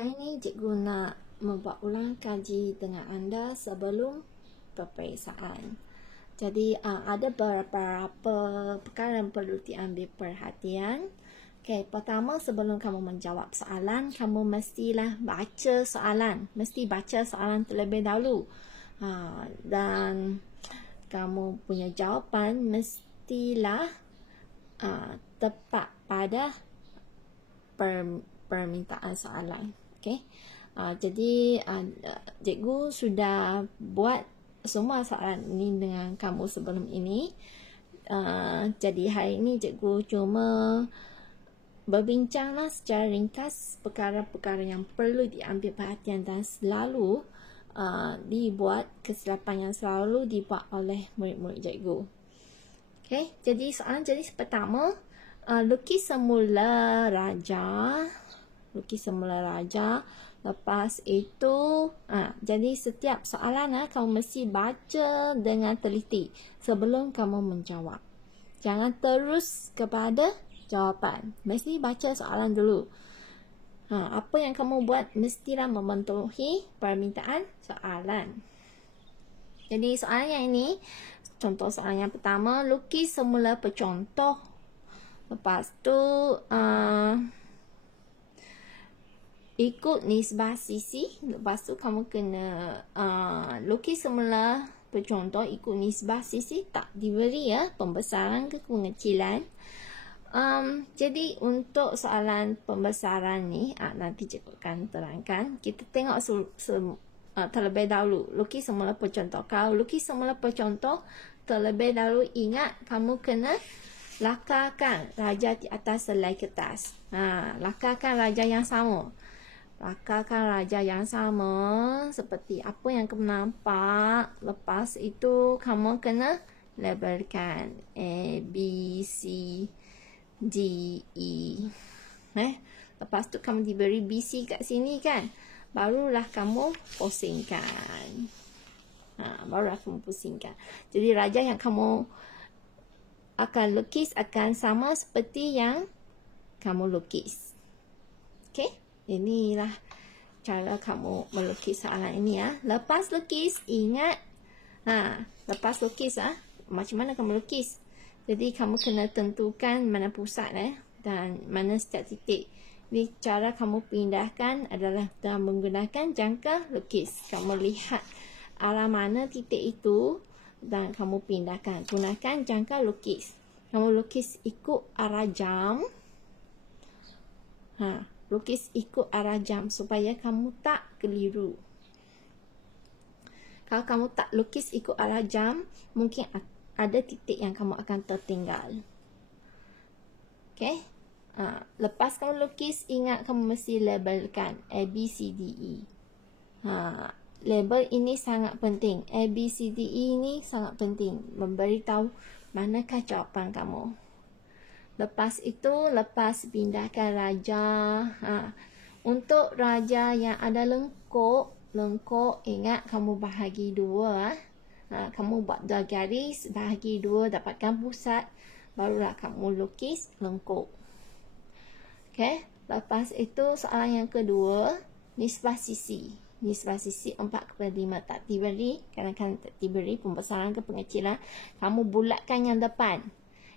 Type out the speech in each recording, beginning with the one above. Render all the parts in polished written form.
Hari ini cikgu nak membuat ulang kaji dengan anda sebelum peperiksaan. Jadi ada beberapa perkara yang perlu diambil perhatian. Okey, pertama sebelum kamu menjawab soalan, kamu mestilah baca soalan. Mesti baca soalan terlebih dahulu. Dan kamu punya jawapan mestilah tepat pada permintaan soalan. Okey. Jadi cikgu sudah buat semua soalan ini dengan kamu sebelum ini. Jadi hari ini cikgu cuma berbincanglah secara ringkas perkara-perkara yang perlu diambil perhatian dan selalu dibuat, kesilapan yang selalu dibuat oleh murid-murid cikgu. Okey, jadi soalan pertama, lukis semula raja. Lukis semula raja. Lepas itu, jadi setiap soalan kamu mesti baca dengan teliti sebelum kamu menjawab. Jangan terus kepada jawapan. Mesti baca soalan dulu. Apa yang kamu buat mestilah memenuhi permintaan soalan. Jadi soalan yang ini, contoh soalan yang pertama, lukis semula pencontoh. Lepas tu ikut nisbah sisi. Lepas tu kamu kena lukis semula pencontoh ikut nisbah sisi. Tak diberi pembesaran ke pengecilan. Jadi untuk soalan pembesaran ni nanti cikgu akan terangkan. Kita tengok terlebih dahulu lukis semula pencontoh. Kalau lukis semula pencontoh, terlebih dahulu ingat kamu kena lakarkan raja di atas selai kertas. Lakarkan raja yang sama. Lakarkan raja yang sama seperti apa yang kamu nampak. Lepas itu kamu kena labelkan A, B, C, D, E. Lepas tu kamu diberi BC kat sini kan. Barulah kamu pusingkan. Barulah kamu pusingkan. Jadi raja yang kamu akan lukis akan sama seperti yang kamu lukis. Okey, inilah cara kamu melukis soalan ini Lepas lukis, ingat lepas lukis macam mana kamu lukis. Jadi kamu kena tentukan mana pusat dan mana setiap titik. Jadi cara kamu pindahkan adalah dengan menggunakan jangka lukis. Kamu lihat arah mana titik itu dan kamu pindahkan. Gunakan jangka lukis. Kamu lukis ikut arah jam. Lukis ikut arah jam supaya kamu tak keliru. Kalau kamu tak lukis ikut arah jam, mungkin ada titik yang kamu akan tertinggal. Okey. Lepas kamu lukis, ingat kamu mesti labelkan A, B, C, D, E. Label ini sangat penting. A, B, C, D, E ini sangat penting. Memberitahu manakah jawapan kamu. Lepas itu, lepas pindahkan raja. Untuk raja yang ada lengkuk, ingat kamu bahagi dua. Kamu buat dua garis, bahagi dua, dapatkan pusat. Barulah kamu lukis lengkuk. Okey, lepas itu soalan yang kedua, nisbah sisi. Nisbah sisi 4/5 tak diberi. Kadang-kadang tak diberi pembesaran ke pengecilan. Kamu bulatkan yang depan.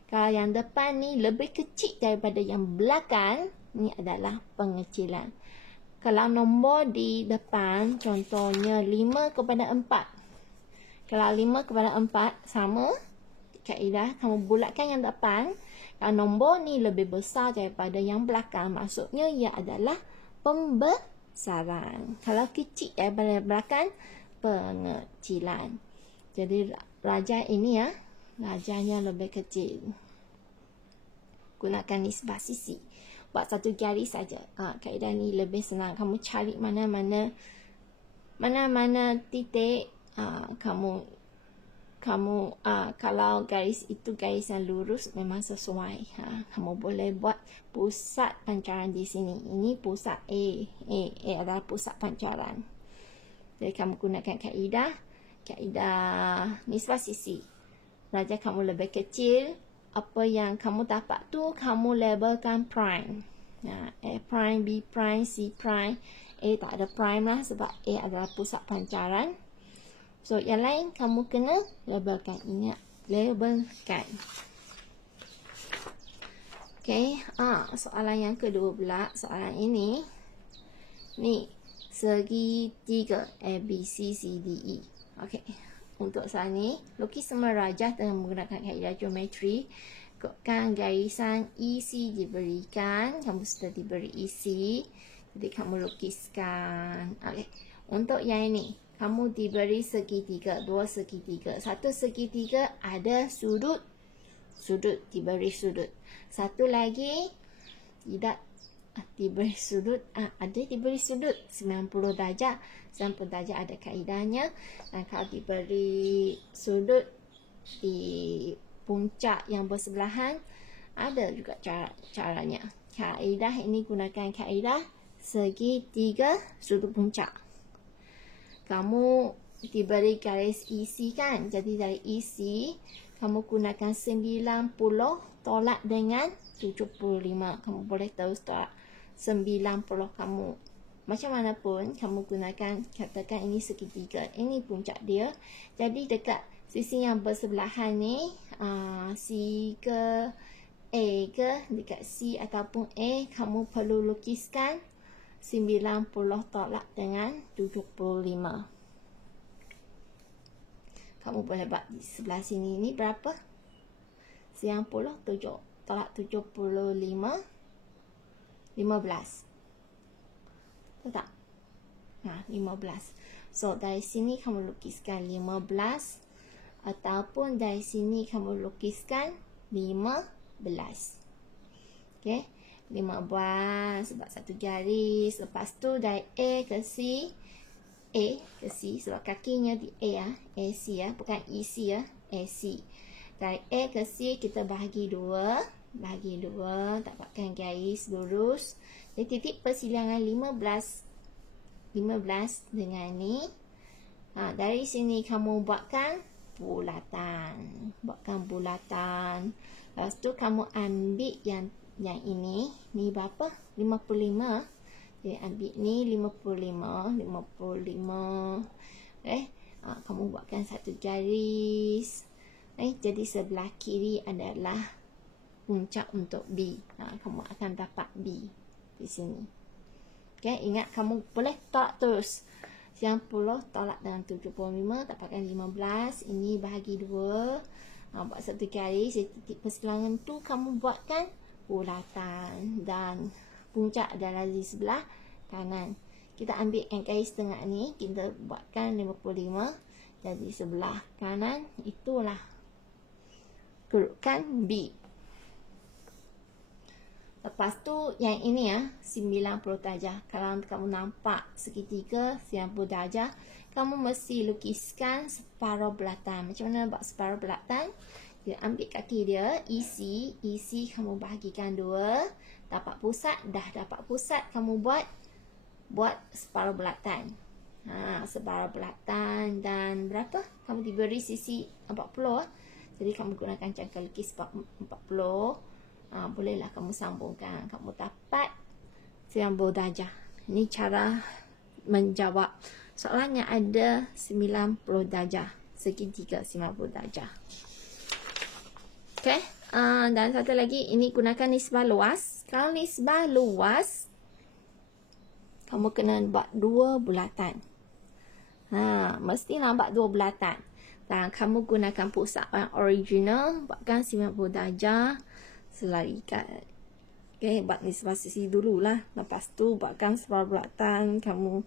Kalau yang depan ni lebih kecil daripada yang belakang, ni adalah pengecilan. Kalau nombor di depan, contohnya 5/4. Kalau 5/4 sama, kaedah kamu bulatkan yang depan. Kalau nombor ni lebih besar daripada yang belakang, maksudnya ia adalah pembesaran. Kalau kecil daripada belakang, pengecilan. Jadi raja ini rajanya lebih kecil. Gunakan nisbah sisi. Buat satu garis saja. Kaedah ni lebih senang. Kamu cari mana-mana titik. Kalau garis itu garis yang lurus memang sesuai. Kamu boleh buat pusat pancaran di sini. Ini pusat A. A adalah pusat pancaran. Jadi kamu gunakan kaedah nisbah sisi. Raja kamu lebih kecil. Apa yang kamu dapat tu kamu labelkan prime. A prime, B prime, C prime. A tak ada prime lah sebab A adalah pusat pancaran. So, yang lain kamu kena labelkan. Ingat, labelkan. Okay, soalan yang kedua pula. Soalan ini. Ni, segitiga A, B, C, C, D, E. Okay, untuk soalan ni, lukis semerajah dengan menggunakan kaedah geometri. Ikutkan garisan EC diberikan. Kamu sudah diberi EC. Jadi, kamu lukiskan. Okay, untuk yang ini, kamu diberi segitiga, dua segitiga. Satu segitiga ada sudut. Sudut, diberi sudut. Satu lagi tidak diberi sudut. Ada diberi sudut 90 darjah. 90 darjah ada kaedahnya. Dan kalau diberi sudut di puncak yang bersebelahan, ada juga caranya. Kaedah ini gunakan kaedah segitiga sudut puncak. Kamu diberi garis EC kan? Jadi dari EC kamu gunakan 90 tolak dengan 75. Kamu boleh terus tolak 90 kamu. Macam mana pun kamu gunakan, katakan ini segitiga. Ini puncak dia. Jadi dekat sisi yang bersebelahan ni, C ke A ke, dekat C ataupun A, kamu perlu lukiskan 90 tolak dengan 75. Kamu boleh buat di sebelah sini ni berapa? 90 tolak 75, 15. Betul tak? 15. So, dari sini kamu lukiskan 15. Ataupun dari sini kamu lukiskan 15. Okay? 15 sebab satu garis. Lepas tu dari A ke C. A ke C sebab kakinya di A ya. AC ya, bukan EC ya. AC. Dari A ke C kita bahagi 2. Bahagi 2, dapatkan garis lurus. Jadi titik persilangan 15 dengan ni. Dari sini kamu buatkan bulatan. Buatkan bulatan. Lepas tu kamu ambil yang ini. Ni berapa? 55. Jadi ambil ni 55. Kamu buatkan satu garis. Jadi sebelah kiri adalah puncak untuk B. Kamu akan dapat B di sini. Okay, ingat kamu boleh tolak terus. 90 tolak dengan 75, dapatkan 15. Ini bahagi 2. Buat satu garis. Di titik persilangan tu kamu buatkan bulatan. Dan puncak adalah di sebelah kanan. Kita ambil yang garis tengah ni. Kita buatkan 55. Jadi sebelah kanan. Itulah kedudukan B. Lepas tu yang ini ya, 90 darjah. Kalau kamu nampak segitiga 90 darjah, kamu mesti lukiskan separuh belatan. Macam mana buat separuh belatan? Dia ambil kaki dia, EC kamu bahagikan 2. Dapat pusat, dah dapat pusat, kamu buat separuh belatan. Separuh belatan dan berapa? Kamu diberi sisi 40. Jadi kamu gunakan cangkal lukis 40. Bolehlah kamu sambungkan. Kamu dapat 90 darjah. Ini cara menjawab soalan yang ada 90 darjah. Segitiga 90 darjah. Okay. Dan satu lagi, ini gunakan nisbah luas. Kalau nisbah luas, kamu kena buat 2 bulatan. Mesti nampak 2 bulatan. Dan kamu gunakan pusat yang original. Buatkan 90 darjah. Selarikan. Okay, buat nisbah sisi dululah. Lepas tu buatkan separuh bulatan. Kamu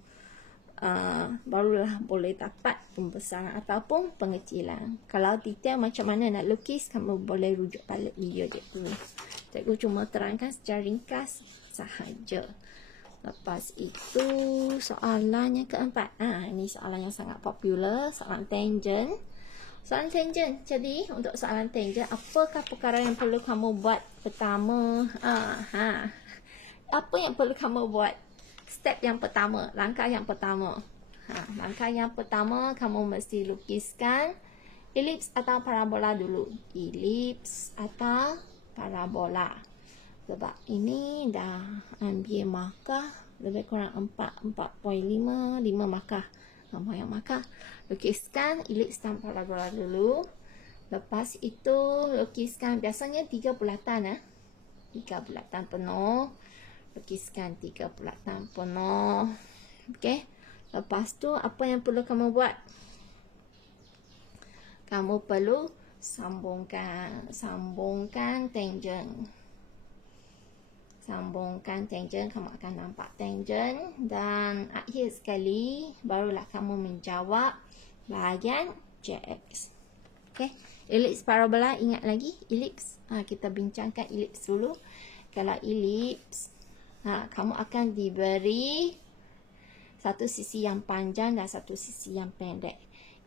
barulah boleh dapat pembesaran ataupun pengecilan. Kalau detail macam mana nak lukis, kamu boleh rujuk balik video cikgu. Cikgu cuma terangkan secara ringkas sahaja. Lepas itu soalan yang keempat. Ini soalan yang sangat popular, soalan tangent. Soalan tangent. Jadi untuk soalan tangent, apakah perkara yang perlu kamu buat pertama? Apa yang perlu kamu buat? Step yang pertama, langkah yang pertama. Langkah yang pertama, kamu mesti lukiskan elips atau parabola dulu. Elips atau parabola. Sebab ini dah ambil markah lebih kurang 4.5 markah. Banyak markah. Lukiskan elips dan parabola dulu. Lepas itu lukiskan biasanya 3 bulatan 3 bulatan penuh. Lukiskan 3 bulatan penuh. Okey. Lepas tu apa yang perlu kamu buat? Kamu perlu sambungkan tangent. Sambungkan tangent, kamu akan nampak tangent, dan akhir sekali barulah kamu menjawab bahagian JX. Okey. Elips parabola, ingat lagi elips. Kita bincangkan elips dulu. Kalau elips, kamu akan diberi satu sisi yang panjang dan satu sisi yang pendek.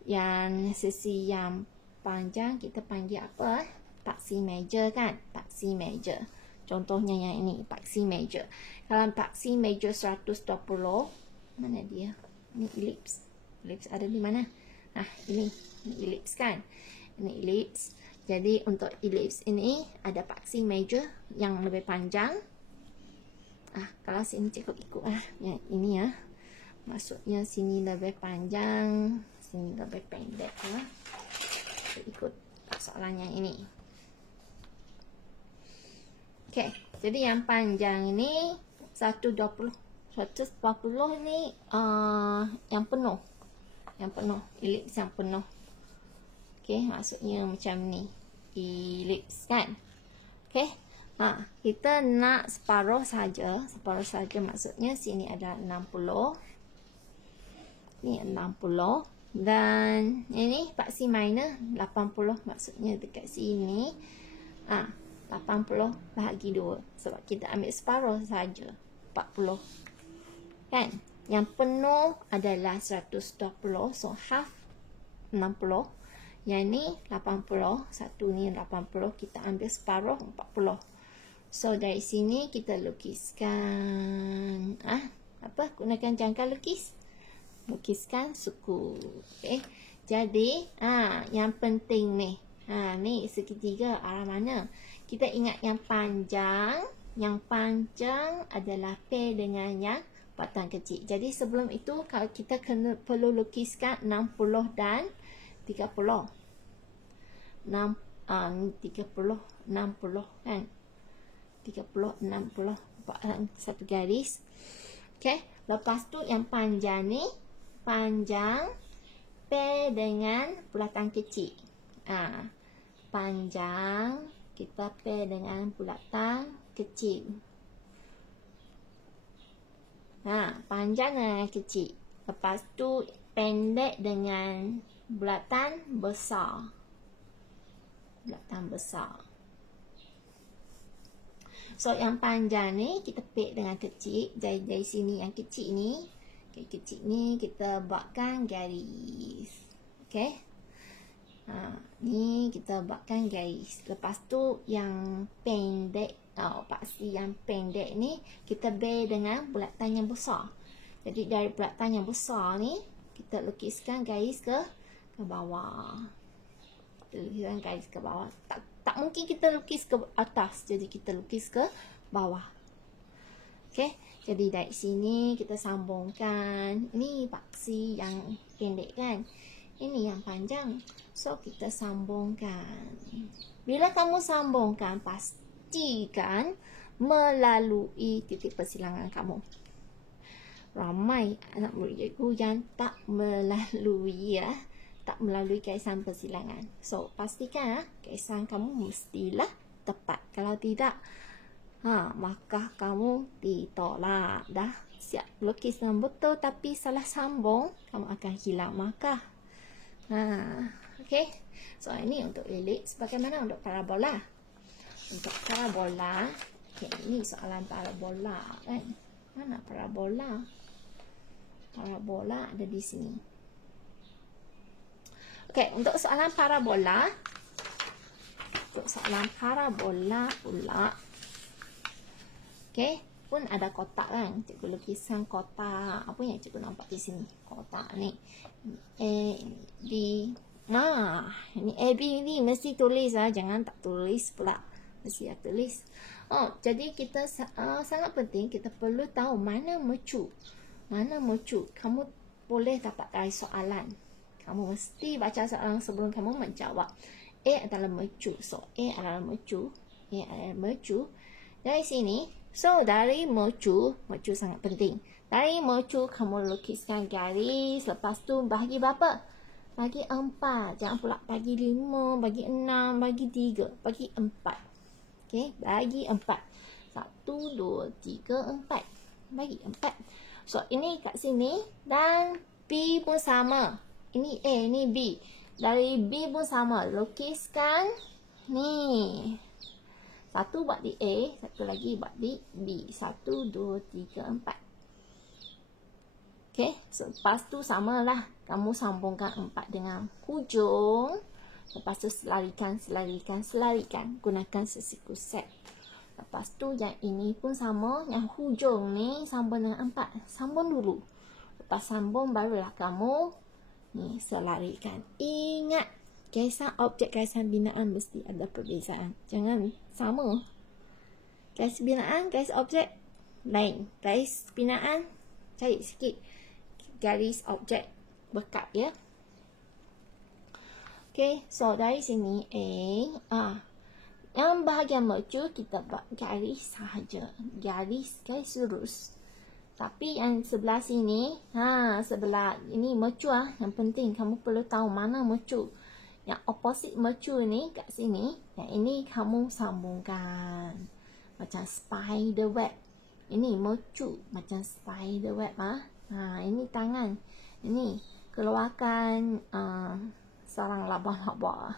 Yang sisi yang panjang kita panggil apa? Paksi meja kan? Paksi meja. Contohnya yang ini, paksi meja. Kalau paksi meja 120, mana dia? Ini elips. Elips ada di mana? Ini elips kan? Ini elips. Jadi untuk elips ini ada paksi meja yang lebih panjang. Kalau sini cukup ikut yang ini maksudnya sini lebih panjang, sini lebih pendek ikut soalan yang ini. Okey, jadi yang panjang ini 120 ni yang penuh. Yang penuh, elips yang penuh. Okey, maksudnya macam ni. Elips kan? Okey. Kita nak separuh saja. Separuh saja maksudnya sini ada 60. Ni 60. Dan ini paksi minor 80. Maksudnya dekat sini 80 bahagi 2. Sebab kita ambil separuh saja. 40. Kan? Yang penuh adalah 120. So half 60. Yang ni 80. Satu ni 80. Kita ambil separuh 40. So dari sini kita lukiskan gunakan jangka lukis. Lukiskan suku. Okey. Jadi yang penting ni. Ni segitiga arah mana? Kita ingat yang panjang. Yang panjang adalah pair dengan yang batang kecil. Jadi sebelum itu kalau kita perlu lukiskan 60 dan 30. 30, 60 kan? 30, 60 satu garis. Okey, lepas tu yang panjang ni, panjang pair dengan bulatan kecil. Panjang kita pair dengan bulatan kecil. Panjang dengan kecil. Lepas tu pendek dengan bulatan besar. Bulatan besar. So yang panjang ni kita pair dengan kecil. Dari sini yang kecil ni, kecil ni kita buatkan garis. Okey. Ni kita buatkan garis. Lepas tu yang pendek, paksi yang pendek ni kita pair dengan bulatan yang besar. Jadi dari bulatan yang besar ni kita lukiskan garis ke bawah. Kita lukiskan garis ke bawah. Tak mungkin kita lukis ke atas, jadi kita lukis ke bawah. Okey, jadi dari sini kita sambungkan. Ini paksi yang pendek kan? Ini yang panjang. So kita sambungkan. Bila kamu sambungkan, pastikan melalui titik persilangan kamu. Ramai anak murid cikgu yang tak melalui tak melalui garisan persilangan. So pastikan garisan kamu mestilah tepat. Kalau tidak, maka kamu ditolak. Dah siap lukis dengan betul tapi salah sambung, kamu akan hilang markah. Okey. So ini untuk elips. Bagaimana untuk parabola? Untuk parabola, ini soalan parabola kan? Mana parabola? Parabola ada di sini. Okey, untuk soalan parabola. Untuk soalan parabola pula. Okey, pun ada kotak kan? Cikgu lukiskan kotak. Apa yang cikgu nampak di sini? Kotak ni. A, B. Ini A, B ni mesti tulis jangan tak tulis pula. Mesti tulis. Jadi kita sangat penting kita perlu tahu mana mercu. Mana mercu. Kamu boleh dapat dari soalan. Kamu mesti baca soalan sebelum kamu menjawab. A adalah mercu. So, A adalah mercu. A adalah mercu. Dari sini, so dari mercu sangat penting. Dari mercu kamu lukiskan garis. Lepas tu bagi berapa? Bagi 4. Jangan pula bagi 5, bagi 6, bagi 3. Bagi 4. Okay, bagi 4. 1, 2, 3, 4. Bagi 4. So, ini kat sini. Dan B pun sama. Ini A, ini B. Dari B pun sama. Lukiskan. Ni. Satu buat di A. Satu lagi buat di B. 1, 2, 3, 4. Okay. So, lepas tu samalah. Kamu sambungkan 4 dengan hujung. Lepas tu selarikan. Gunakan sesiku set. Lepas tu yang ini pun sama. Yang hujung ni sambung dengan 4. Sambung dulu. Lepas sambung barulah kamu ni selarikan. Ingat, garisan objek, garisan binaan mesti ada perbezaan. Jangan sama. Garis binaan, garis objek lain. Garis binaan cari sikit. Garis objek berkat ya. Okay, so dari sini yang bahagian mercu kita buat garis sahaja. Garis lurus. Tapi yang sebelah sini, sebelah ini mercu yang penting kamu perlu tahu mana mercu. Yang opposite mercu ni kat sini, yang ini kamu sambungkan. Macam spider web. Ini mercu macam spider web ini tangan. Ini keluarkan sarang laba-laba.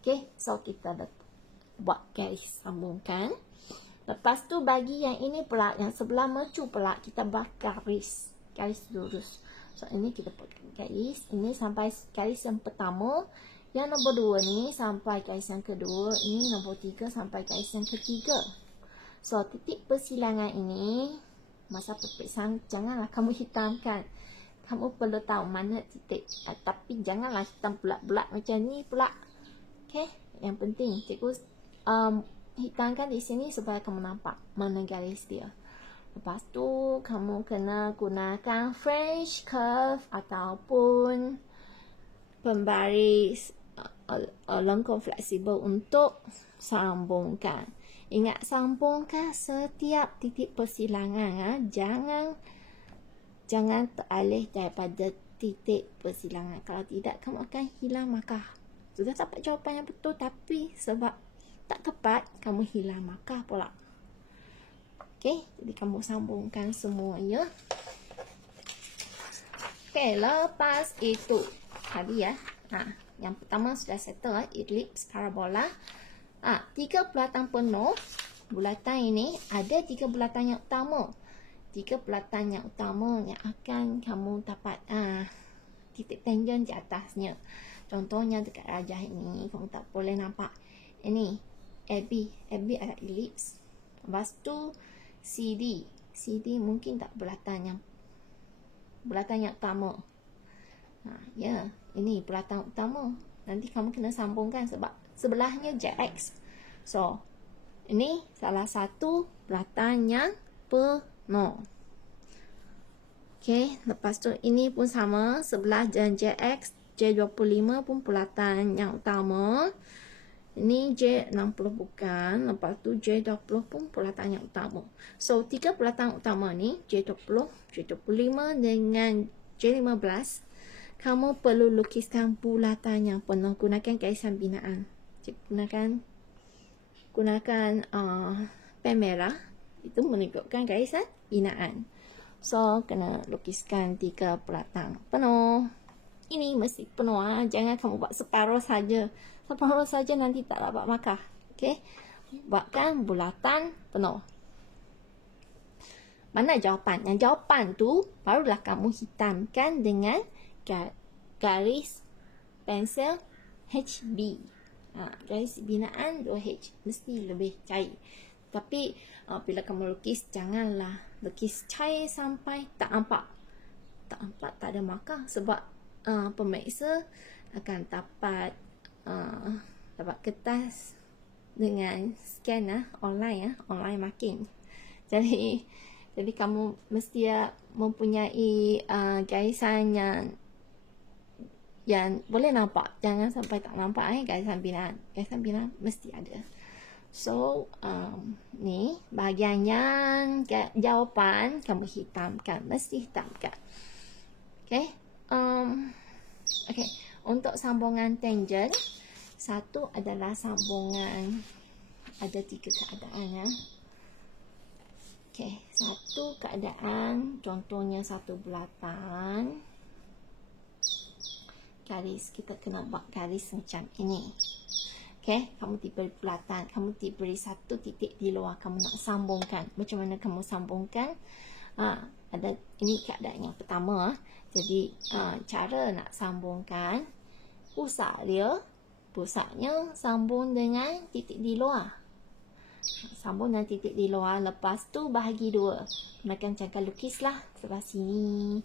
Okay, so kita buat garis sambungkan. Lepas tu bagi yang ini pula, yang sebelah mercu pula, kita buat garis lurus. So ini kita buat garis, ini sampai garis yang pertama. Yang nombor 2 ni sampai garis yang kedua. Ini nombor 3 sampai garis yang ketiga. So titik persilangan ini, masa peperiksaan janganlah kamu hitamkan. Kamu perlu tahu mana titik. Tapi janganlah hitam bulat-bulat macam ni pula. Okay, yang penting cikgu hitamkan di sini supaya kamu nampak mana garis dia. Lepas tu kamu kena gunakan French curve ataupun pembaris lengkung fleksibel untuk sambungkan. Ingat, sambungkan setiap titik persilangan. Jangan teralih daripada titik persilangan. Kalau tidak, kamu akan hilang markah. Sudah dapat jawapan yang betul, tapi sebab tak tepat, kamu hilang markah pula. Okay, jadi kamu sambungkan semua ya. Okay, lepas itu tadi ya. Yang pertama sudah settle ellipse, parabola. 3 bulatan penuh. Bulatan ini ada 3 bulatan yang utama. 3 bulatan yang utama yang akan kamu dapat titik tangent di atasnya. Contohnya dekat rajah ini, kamu tak boleh nampak. Ini AB adalah ellipse. Lepas tu CD mungkin tak bulatan yang utama. Ya, ini bulatan utama. Nanti kamu kena sambungkan sebab sebelahnya JX. So, ini salah satu bulatan yang penuh. Okay, lepas tu ini pun sama. Sebelah dan JX, J25 pun bulatan yang utama. Ini J60 bukan. Lepas tu J20 pun bulatan yang utama. So, 3 bulatan utama ni, J20, J25 dengan J15. Kamu perlu lukiskan bulatan yang penuh. Gunakan garisan binaan. Gunakan pen merah. Itu menunjukkan garisan binaan. So, kena lukiskan 3 bulatan penuh. Ini mesti penuh. Jangan kamu buat separuh saja. Separuh saja nanti tak dapat markah. Okay. Buatkan bulatan penuh. Mana jawapan? Yang jawapan tu barulah kamu hitamkan dengan garis pensel HB. Garis binaan 2H. Mesti lebih cair. Tapi bila kamu lukis, janganlah lukis cair sampai tak nampak. Tak nampak, tak ada markah. Sebab pemeriksa akan dapat kertas dengan scan online online marking. Jadi kamu mesti mempunyai garisan yang boleh nampak, jangan sampai tak nampak garisan binaan mesti ada. So ni bahagian yang jawapan kamu hitamkan, mesti hitamkan. Okay. Okay. Untuk sambungan tangent, satu adalah sambungan, ada 3 keadaan Okay, satu keadaan, contohnya satu bulatan. Garis, kita kena buat garis macam ini. Okay, kamu diberi bulatan, kamu diberi satu titik di luar, kamu nak sambungkan. Macam mana kamu sambungkan? Ada ini keadaan yang pertama. Jadi cara nak sambungkan, pusatnya sambung dengan titik di luar. Sambung dengan titik di luar, lepas tu bahagi 2. Gunakan cangkang lukis lah, sebelah sini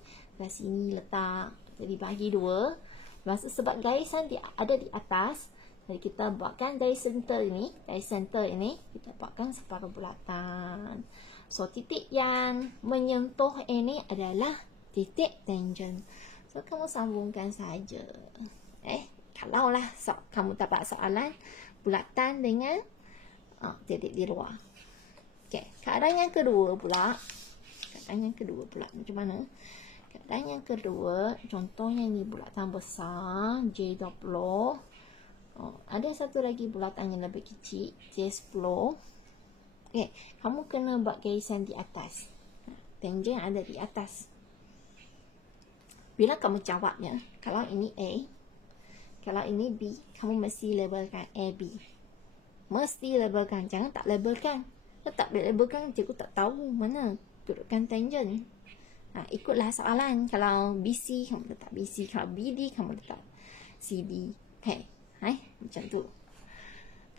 letak. Jadi bahagi 2. Lepas tu sebab garisan ada di atas, jadi kita buatkan dari center ini, kita buatkan separuh bulatan. So titik yang menyentuh ini adalah titik tangent. So kamu sambungkan saja. Kalaulah kamu dapat soalan bulatan dengan titik di luar. Okay, keadaan yang kedua pula. Macam mana? Keadaan yang kedua, contohnya ni bulatan besar J20. Ada satu lagi bulatan yang lebih kecil J10. Okay, kamu kena buat garisan di atas. Tangent ada di atas. Bila kamu jawabnya, kalau ini A, kalau ini B, kamu mesti labelkan AB. Mesti labelkan, jangan tak labelkan. Kalau tak labelkan, cikgu tak tahu mana kedudukan tangent. Ikutlah soalan. Kalau BC, kamu letak BC. Kalau BD, kamu letak CD. Okay. Macam tu.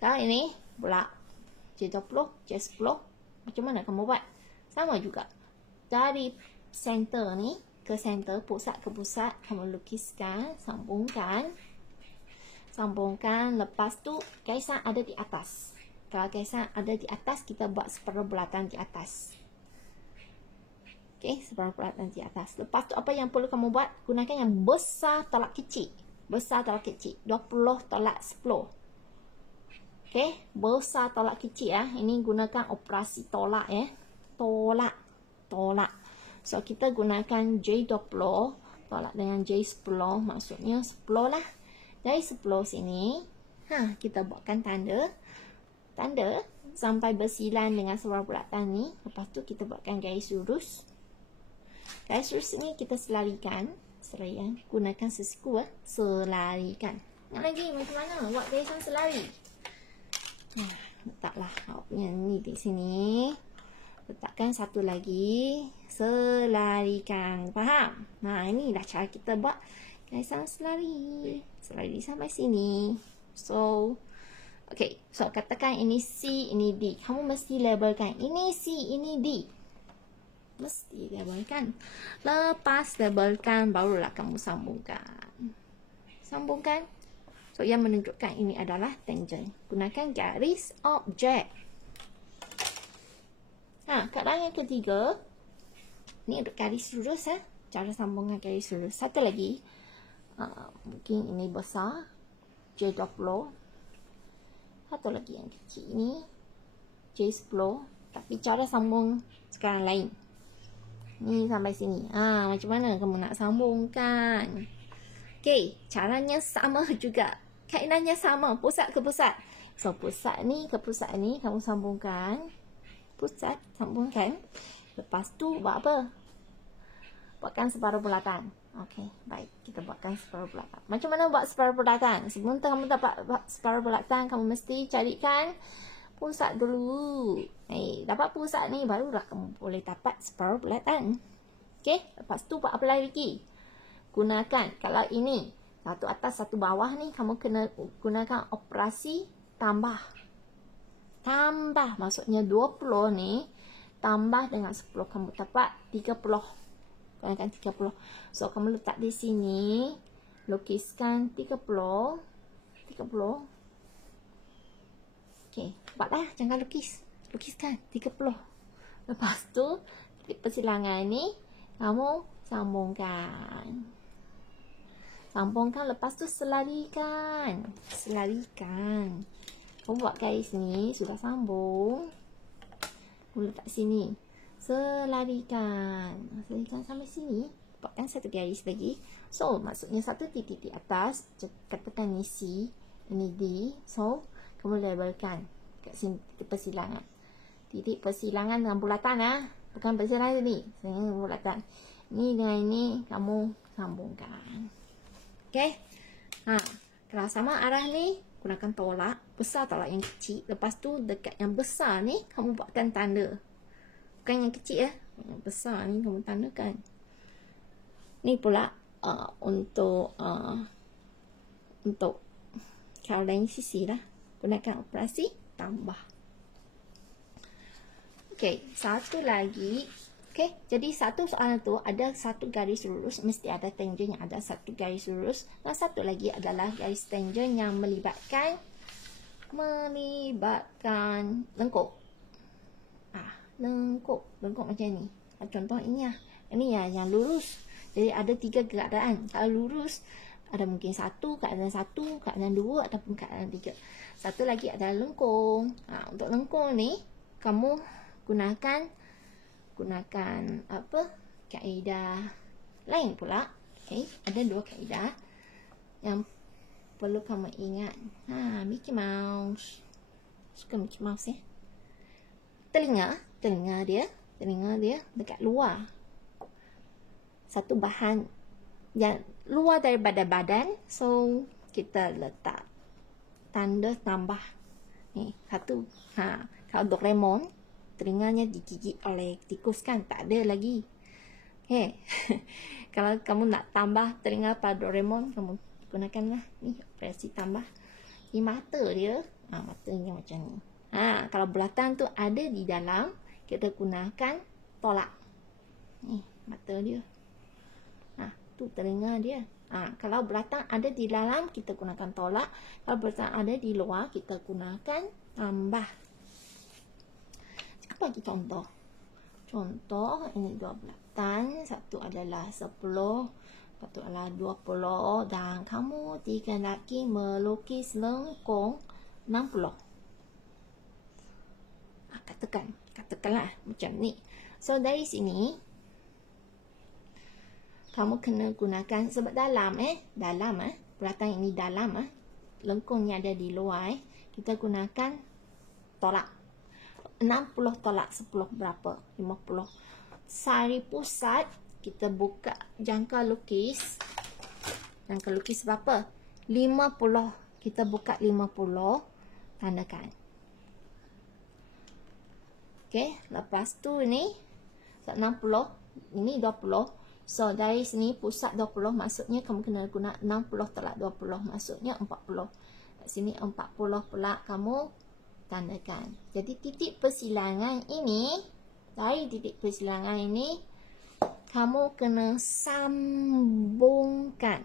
Kalau ini pula J20, J10, macam mana kamu buat? Sama juga. Dari center ni ke center, pusat ke pusat, kamu lukiskan, sambungkan, lepas tu garisan ada di atas. Kalau garisan ada di atas, kita buat separuh bulatan di atas. Okay, separuh bulatan di atas. Lepas tu apa yang perlu kamu buat? Gunakan yang besar tolak kecil. 20 tolak 10. Okay, besar tolak kecil Ini gunakan operasi tolak Tolak. So kita gunakan J20 tolak dengan J10, maksudnya 10 lah. Dari 10 sini, kita buatkan tanda sampai bersilan dengan separuh bulatan ni. Lepas tu kita buatkan garis lurus. Garis lurus ini kita selarikan. Gunakan sesiku selarikan. Nak lagi macam mana buat garisan selari? Letaklah awak punya ni di sini. Letakkan satu lagi, selarikan. Faham? Inilah cara kita buat garisan selari sampai sini. So katakan ini C, ini D. Kamu mesti labelkan ini C, ini D. Mesti labelkan. Lepas labelkan, barulah kamu sambungkan. So yang menunjukkan ini adalah tangent. Gunakan garis objek. Keadaan yang ketiga, ni untuk garis lurus cara sambungan garis lurus. Satu lagi, mungkin ini besar J20. Satu lagi yang kecil ini J10. Tapi cara sambung sekarang lain. Ni sampai sini. Macam mana kamu nak sambungkan? Okay, caranya sama juga. Kaedahnya sama, pusat ke pusat. So pusat ni ke pusat ni kamu sambungkan. Pusat sambungkan. Lepas tu buat apa? Buatkan separuh bulatan. Okay, baik. Kita buatkan separuh bulatan. Macam mana buat separuh bulatan? Sebelum kamu dapat separuh bulatan, kamu mesti carikan pusat dulu. Dapat pusat ni, barulah kamu boleh dapat separuh bulatan. Okay, lepas tu buat apa lagi? Gunakan, kalau ini satu atas satu bawah ni, kamu kena gunakan operasi tambah. Maksudnya 20 ni tambah dengan 10, kamu dapat 30. Gunakan 30. So kamu letak di sini, lukiskan 30. Okey, buatlah jangka lukis. Lukiskan 30. Lepas tu, titik persilangan ni kamu sambungkan. Sambungkan, lepas tu selarikan. Selarikan. Kamu buat garis ni, sudah sambung. Kamu letak sini. Selarikan. Selarikan sampai sini. Buatkan satu garis lagi. So, maksudnya satu titik di atas. Katakan ni C. Ini D. So, kamu labelkan kat sini titik persilangan. Titik persilangan dengan bulatan lah. Bukan persilangan ni. Saya bulatan. Ni dengan ini kamu sambungkan. Okey. Kalau sama arah ni, gunakan tolak. Besar tolak yang kecil. Lepas tu dekat yang besar ni kamu buatkan tanda. Bukan yang kecil ya. Yang besar ni kamu tandakan. Ni pula untuk kalau lain sisi lah. Gunakan operasi tambah. Okey, satu lagi. Okey, jadi satu soalan tu ada satu garis lurus, mesti ada tangent yang ada satu garis lurus. Dan satu lagi adalah garis tangent yang melibatkan lengkuk. Lengkuk macam ni. Contoh ini lah. Ini ya yang lurus. Jadi ada 3 keadaan. Kalau lurus ada mungkin keadaan 2 ataupun keadaan 3. Satu lagi adalah lengkung. Untuk lengkung ni kamu gunakan apa? Kaedah lain pula. Okey, ada 2 kaedah yang perlu kamu ingat. Mickey Mouse. Suka Mickey Mouse ya. Telinga dia dekat luar. Satu bahan yang luar daripada badan, so kita letak tanda tambah. Ni satu. Kalau Doraemon telinganya digigit oleh tikus kan, tak ada lagi. Okay. Kalau kamu nak tambah telinga pada Doraemon, kamu gunakanlah ni operasi tambah. Ni mata dia, matanya macam ni. Kalau belakang tu ada di dalam, kita gunakan tolak. Ni mata dia. Tu telinga dia. Kalau belakang ada di dalam, kita gunakan tolak. Kalau belakang ada di luar, kita gunakan tambah. Bagi contoh. Ini 2 belakang. Satu adalah 10. Satu adalah 20. Dan kamu lagi melukis lengkung 60. Katakanlah macam ni. So, dari sini kamu kena gunakan, sebab dalam belakang ini dalam lengkungnya ada di luar kita gunakan tolak 60 tolak 10 berapa? 50. Sari pusat kita buka jangka lukis berapa? 50. Kita buka 50, tandakan. Okey, lepas tu ni 60, ini 20. So, dari sini pusat 20, maksudnya kamu kena guna 60 tolak 20, maksudnya 40. Kat sini 40 pula kamu tandakan. Jadi, titik persilangan ini, dari titik persilangan ini, kamu kena sambungkan.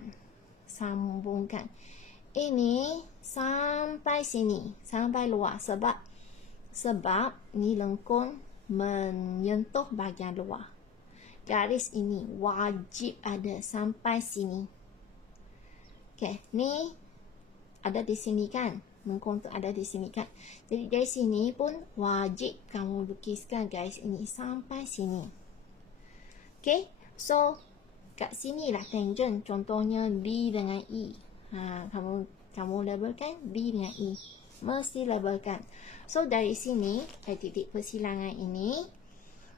Ini sampai sini, sampai luar. Sebab ni lengkung menyentuh bahagian luar. Garis ini wajib ada sampai sini. Okey, ni ada di sini kan? Lengkung tu ada di sini kan? Jadi dari sini pun wajib kamu lukiskan garis ini sampai sini. Okey, so kat sini lah tangent. Contohnya D dengan E. Kamu labelkan D dengan E. Mesti labelkan. So dari sini, dari titik persilangan ini,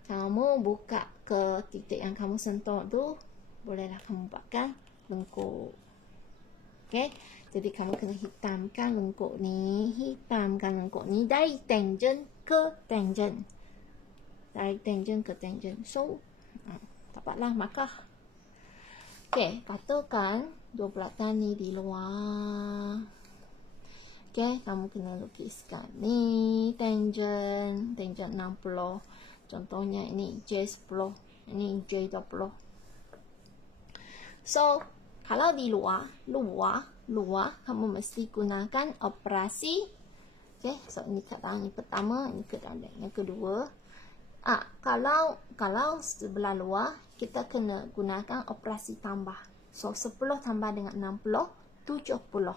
kamu buka ke titik yang kamu sentuh tu, bolehlah kamu buatkan lengkuk. Okey, jadi kamu kena hitamkan lengkuk ni, dari tangent ke tangent. So, dapatlah markah. Okey, katakan 2 belakang ni di luar. Okey, kamu kena lukiskan ni tangent 60. Contohnya ini J10, ini J20. So, kalau di luar kamu mesti gunakan operasi Okay, so ini keadaan yang pertama, ini keadaan yang kedua. Kalau sebelah luar, kita kena gunakan operasi tambah. So 10 tambah dengan 60, 70.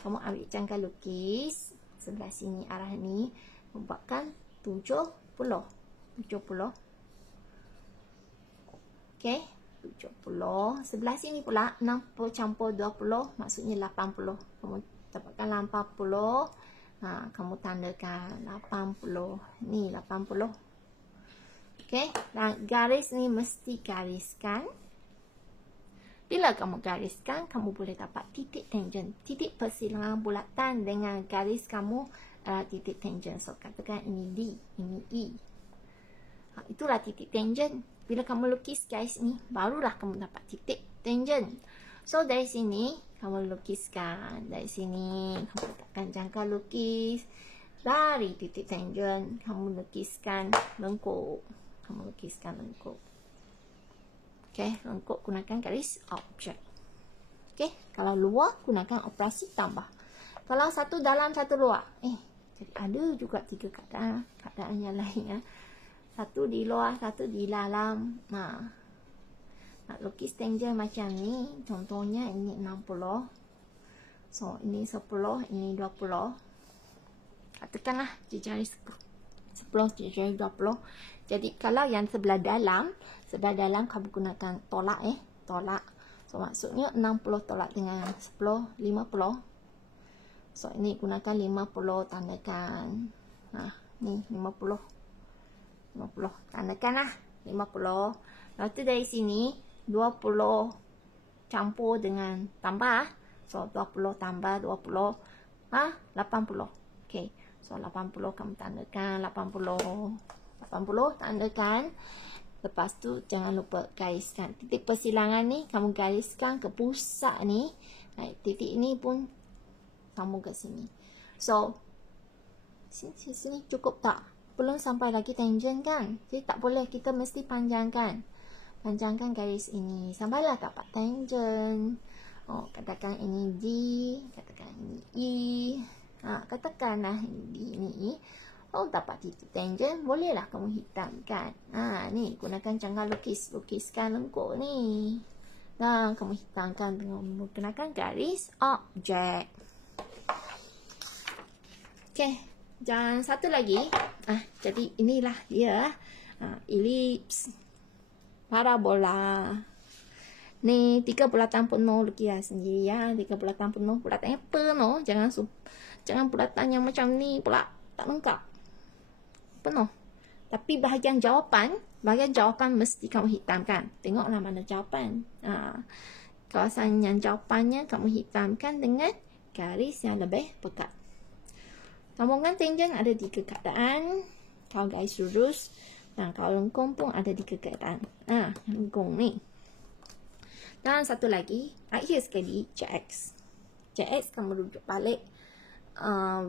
Kamu ambil jangka lukis sebelah sini, arah ni, membuatkan 70. Okay, 70. Sebelah sini pula 60 campur 20, maksudnya 80. Kamu dapatkan 80. Kamu tandakan 80. Ni 80. Okay, dan garis ni mesti gariskan. Bila kamu gariskan, kamu boleh dapat titik tangent. Titik persilangan bulatan dengan garis kamu titik tangent. So, katakan ini D, ini E. Itulah titik tangent. Bila kamu lukis garis ni, barulah kamu dapat titik tangent. So, dari sini, kamu lukiskan. Dari sini, kamu letakkan jangka lukis. Dari titik tangent, kamu lukiskan lengkuk. Kamu lukiskan lengkuk. Okay, lengkuk gunakan garis objek. Okay, kalau luar, gunakan operasi tambah. Kalau satu dalam, satu luar. Jadi ada juga 3 keadaan yang lain. Satu di luar, satu di dalam. Nak lukis tangent macam ni, contohnya ini 60. So, ini 10, ini 20. Katakanlah jari 10, jari 20. Jadi, kalau yang sebelah dalam kamu gunakan tolak. Tolak. So, maksudnya 60 tolak dengan 10, 50. So, ini gunakan 50, tandakan. Ni 50. 50, tandakan lah. 50. Lepas tu dari sini, 20 campur dengan tambah. So, 20 tambah 20. 80. Okay. So, 80 kamu tandakan. 80 tandakan. Lepas tu, jangan lupa gariskan. Titik persilangan ni, kamu gariskan ke pusat ni. Titik ni pun sambung ke sini. So, sini cukup tak? Belum sampai lagi tangent kan? Jadi, tak boleh. Kita mesti panjangkan. Panjangkan garis ini. Sampailah dapat tangent. Katakan ini D. Katakan ini E. Katakanlah ini D, ini E. Dapat titik tangent. Bolehlah kamu hitamkan. Ni, gunakan jangka lukis. Lukiskan lengkuk ni. Dan kamu hitamkan dengan menggunakan garis objek. Okay. Dan satu lagi. Jadi inilah dia. Elips. Parabola. Ni 3 bulatan penuh lukis sendiri ya. 3 bulatan penuh. Bulatannya penuh. Jangan bulatan yang macam ni pula. Tak lengkap. Penuh. Tapi bahagian jawapan mesti kamu hitamkan. Tengoklah mana jawapan. Kawasan yang jawapannya kamu hitamkan dengan garis yang lebih pekat. Sambungan tangent ada 3 keadaan. Kalau garis lurus. Dan kalau lengkung pun ada 3 keadaan. Lengkung ni. Dan satu lagi. Akhir sekali, JX. JX kamu rujuk balik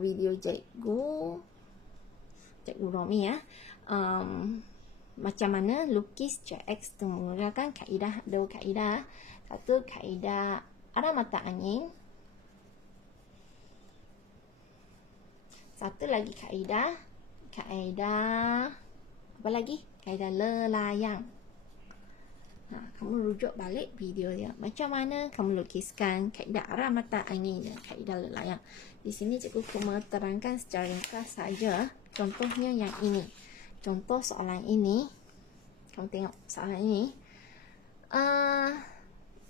video cikgu Romi ya. Macam mana lukis JX tu menggunakan kaedah. Dua kaedah. Satu kaedah arah mata angin. Satu lagi kaedah apa lagi? Kaedah lelayang. Kamu rujuk balik video dia. Macam mana kamu lukiskan kaedah arah mata angin dan kaedah lelayang. Di sini cikgu cuma terangkan secara ringkas saja. Contohnya yang ini. Contoh soalan ini. Kamu tengok soalan ini.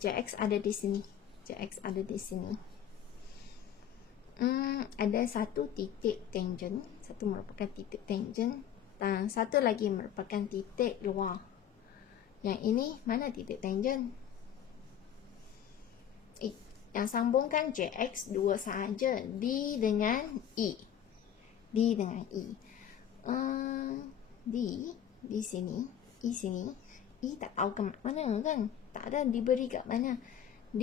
JX ada di sini. JX ada di sini. Ada satu titik tangent. Satu merupakan titik tangent. Dan satu lagi merupakan titik luar. Yang ini mana titik tangent? Yang sambungkan JX dua sahaja. D dengan E. D dengan E. D di sini. E sini. E tak tahu ke mana kan? Tak ada diberi kat mana. D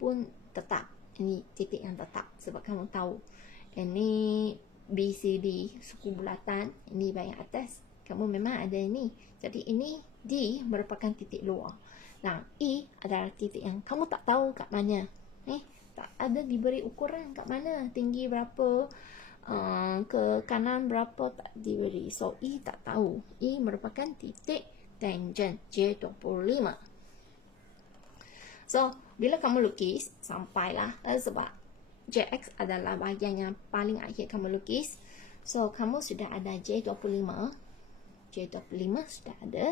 pun tetap. Ini titik yang tetap. Sebab kamu tahu. Ini BCD suku bulatan. Ini bahagian atas. Kamu memang ada ini. Jadi ini D merupakan titik luar. Nah, E adalah titik yang kamu tak tahu kat mana. Tak ada diberi ukuran kat mana. Tinggi berapa. ke kanan berapa tak diberi. So, E tak tahu. E merupakan titik tangent J25. So, bila kamu lukis, sampailah. Sebab JX adalah bahagian yang paling akhir kamu lukis. So, kamu sudah ada J25. J25 sudah ada.